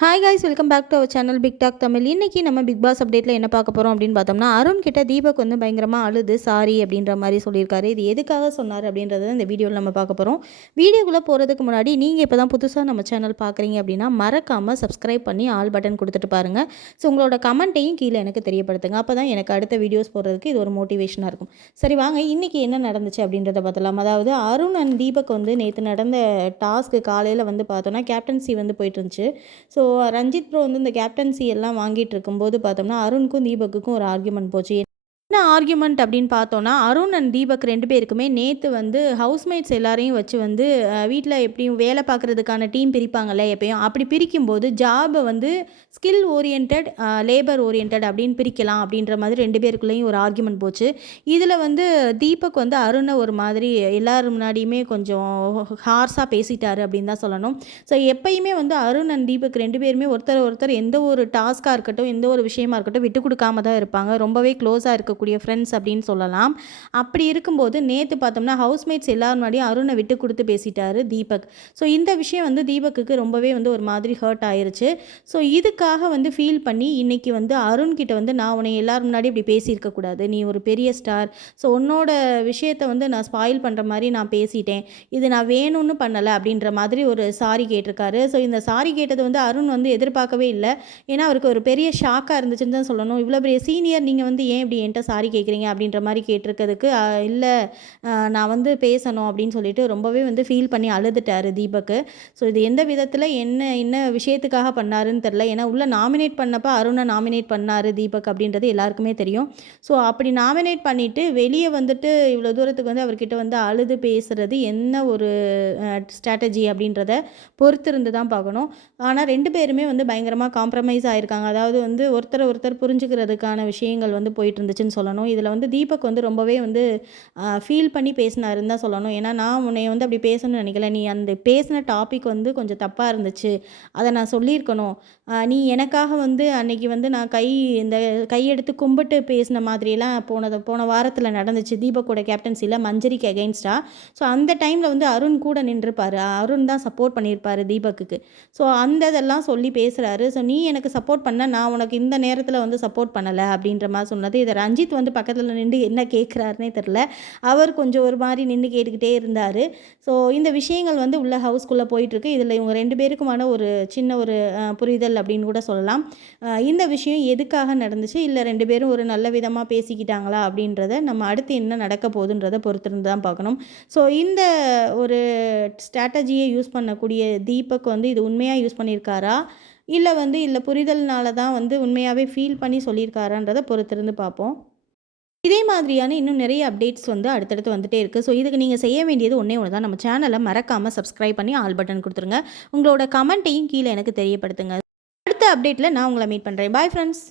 Hi guys welcome back to our channel big talk Tamil இன்றைக்கி நம்ம big pass அப்டேட்டில் என்ன பார்க்க போகிறோம் அப்படின்னு பார்த்தோம்னா அருண் கிட்ட தீபக் வந்து பயங்கரமாக அழுது சாரி அப்படின்ற மாதிரி சொல்லியிருக்காரு. இது எதுக்காக சொன்னார் அப்படின்றத இந்த வீடியோவில் நம்ம பார்க்க போகிறோம் வீடியோக்குள்ளே போகிறதுக்கு முன்னாடி நீங்கள் இப்போ தான் புதுசாக நம்ம சேனல் பார்க்குறீங்க அப்படின்னா மறக்காமல் சப்ஸ்கிரைப் பண்ணி ஆல் பட்டன் கொடுத்துட்டு பாருங்கள் ஸோ உங்களோட கமெண்ட்டையும் கீழே எனக்கு தெரியப்படுத்துங்க. அப்போ தான் எனக்கு அடுத்த வீடியோஸ் போடுறதுக்கு இது ஒரு மோட்டிவேஷனாக இருக்கும். சரி வாங்க இன்றைக்கி என்ன நடந்துச்சு அப்படின்றத பார்த்தலாம் அதாவது அருண் அண்ட் தீபக் வந்து நேற்று நடந்த டாஸ்க்கு காலையில் வந்து பார்த்தோன்னா கேப்டன்சி வந்து போயிட்டு இருந்துச்சு. ஸோ ரஞ்சித் ப்ரோ வந்து இந்த கேப்டன்சி எல்லாம் வாங்கிட்டு இருக்கும்போது பார்த்தோம்னா அருணுக்கும் தீபக்குக்கும் ஒரு ஆர்குமெண்ட் போச்சு. என்ன ஆர்கியூமெண்ட் அப்படின்னு பார்த்தோன்னா அருண் அண்ட் தீபக் ரெண்டு பேருக்குமே நேற்று வந்து ஹவுஸ்மேட்ஸ் எல்லாரையும் வச்சு வந்து வீட்டில் எப்படியும் வேலை பார்க்குறதுக்கான டீம் பிரிப்பாங்கல்ல எப்பயும். அப்படி பிரிக்கும்போது ஜாபை வந்து ஸ்கில் ஓரியன்ட் லேபர் ஓரியன்ட் அப்படின்னு பிரிக்கலாம் அப்படின்ற மாதிரி ரெண்டு பேருக்குள்ளேயும் ஒரு ஆர்கியூமெண்ட் போச்சு. இதில் வந்து தீபக் வந்து அருணை ஒரு மாதிரி எல்லோரும் முன்னாடியுமே கொஞ்சம் ஹார்ஸாக பேசிட்டாரு அப்படின்னு தான் சொல்லணும். ஸோ எப்பயுமே வந்து அருண் அண்ட் தீபக் ரெண்டு பேருமே ஒருத்தர் ஒருத்தர் எந்த ஒரு டாஸ்க்காக இருக்கட்டும் எந்த ஒரு விஷயமா இருக்கட்டும் விட்டு கொடுக்காம தான் இருப்பாங்க. ரொம்பவே க்ளோஸாக இருக்க இருக்கக்கூடிய ஃப்ரெண்ட்ஸ் அப்படின்னு சொல்லலாம். அப்படி இருக்கும்போது நேற்று பார்த்தோம்னா ஹவுஸ்மேட்ஸ் எல்லாரும் முன்னாடியும் அருணை விட்டு கொடுத்து பேசிட்டாரு தீபக். ஸோ இந்த விஷயம் வந்து தீபக்குக்கு ரொம்பவே வந்து ஒரு மாதிரி ஹர்ட் ஆயிருச்சு. ஸோ இதுக்காக வந்து ஃபீல் பண்ணி இன்றைக்கி வந்து அருண் கிட்ட வந்து நான் உன்னை எல்லாரும் முன்னாடி இப்படி பேசியிருக்கக்கூடாது நீ ஒரு பெரிய ஸ்டார் ஸோ உன்னோட விஷயத்தை வந்து நான் ஸ்பாயில் பண்ணுற மாதிரி நான் பேசிட்டேன். இது நான் வேணும்னு பண்ணலை அப்படின்ற மாதிரி ஒரு சாரி கேட்டிருக்காரு. ஸோ இந்த சாரி கேட்டது வந்து அருண் வந்து எதிர்பார்க்கவே இல்லை. ஏன்னா அவருக்கு ஒரு பெரிய ஷாக்காக இருந்துச்சுன்னு தான் சொல்லணும். இவ்வளோ பெரிய சீனியர் நீங்கள் வந்து ஏன் இப்படி என்கிட்ட சாரி கேட்குறீங்க அப்படின்ற மாதிரி கேட்டிருக்கிறதுக்கு இல்லை நான் வந்து பேசணும் அப்படின்னு சொல்லிட்டு ரொம்பவே வந்து ஃபீல் பண்ணி அழுதுட்டார் தீபக்கு. ஸோ இது எந்த விதத்தில் என்ன என்ன விஷயத்துக்காக பண்ணாருன்னு தெரில ஏன்னா உள்ளே நாமினேட் பண்ணப்போ அருணை நாமினேட் பண்ணார் தீபக் அப்படின்றது எல்லாருக்குமே தெரியும். ஸோ அப்படி நாமினேட் பண்ணிவிட்டு வெளியே வந்துட்டு இவ்வளோ தூரத்துக்கு வந்து அவர்கிட்ட வந்து அழுது பேசுகிறது என்ன ஒரு ஸ்ட்ராட்டஜி அப்படின்றத பொறுத்திருந்து தான் பார்க்கணும். ஆனால் ரெண்டு பேருமே வந்து பயங்கரமாக காம்ப்ரமைஸ் ஆகிருக்காங்க அதாவது வந்து ஒருத்தர் ஒருத்தர் புரிஞ்சுக்கிறதுக்கான விஷயங்கள் வந்து போயிட்டு இருந்துச்சுன்னு சொல்லணும். இதில் வந்து தீபக் வந்து ரொம்பவே வந்து ஃபீல் பண்ணி பேசினாருன்னு தான் சொல்லணும். ஏன்னா நான் உன்னை வந்து அப்படி பேசணும்னு நினைக்கல. நீ அந்த பேசின டாபிக் வந்து கொஞ்சம் தப்பாக இருந்துச்சு. அதை நான் சொல்லியிருக்கணும். நீ எனக்காக வந்து அன்னைக்கு வந்து நான் கை இந்த கையெடுத்து கும்பிட்டு பேசின மாதிரியெல்லாம் போனது போன வாரத்தில் நடந்துச்சு. தீபக்கோட கேப்டன்சியில் மஞ்சரிக்கு அகைன்ஸ்டாக ஸோ அந்த டைமில் வந்து அருண் கூட நின்றுப்பார். அருண் தான் சப்போர்ட் பண்ணியிருப்பார் தீபக்குக்கு. ஸோ அந்த இதெல்லாம் சொல்லி பேசுகிறாரு ஸோ நீ எனக்கு சப்போர்ட் பண்ண நான் உனக்கு இந்த நேரத்தில் வந்து சப்போர்ட் பண்ணலை அப்படின்ற மாதிரி சொன்னது. இதை ரஞ்சித் ரஞ்சித் வந்து பக்கத்தில் நின்று என்ன கேட்குறாருனே தெரில அவர் கொஞ்சம் ஒரு மாதிரி நின்று கேட்டுக்கிட்டே இருந்தார். ஸோ இந்த விஷயங்கள் வந்து உள்ள ஹவுஸ்க்குள்ளே போயிட்டுருக்கு. இதில் இவங்க ரெண்டு பேருக்குமான ஒரு சின்ன ஒரு புரிதல் அப்படின்னு கூட சொல்லலாம். இந்த விஷயம் எதுக்காக நடந்துச்சு? இல்லை ரெண்டு பேரும் ஒரு நல்ல விதமாக பேசிக்கிட்டாங்களா அப்படின்றத நம்ம அடுத்து என்ன நடக்க போகுதுன்றதை பொறுத்திருந்து தான் பார்க்கணும். ஸோ இந்த ஒரு ஸ்ட்ராட்டஜியை யூஸ் பண்ணக்கூடிய தீபக் வந்து இது உண்மையாக யூஸ் பண்ணியிருக்காரா? இல்லை வந்து இல்லை புரிதல்னால தான் வந்து உண்மையாகவே ஃபீல் பண்ணி சொல்லியிருக்காரான்றதை பொறுத்திருந்து பார்ப்போம். இதே மாதிரியான இன்னும் நிறைய அப்டேட்ஸ் வந்து அடுத்தடுத்து வந்துட்டே இருக்குது ஸோ இதுக்கு நீங்கள் செய்ய வேண்டியது ஒன்றே ஒன்று தான் நம்ம சேனலை மறக்காமல் சப்ஸ்கிரைப் பண்ணி ஆல் பட்டன் கொடுத்துருங்க. உங்களோட கமெண்ட்டையும் கீழே எனக்கு தெரியப்படுத்துங்க. அடுத்த அப்டேட்டில் நான் உங்களை மீட் பண்ணுறேன் பாய் ஃப்ரெண்ட்ஸ்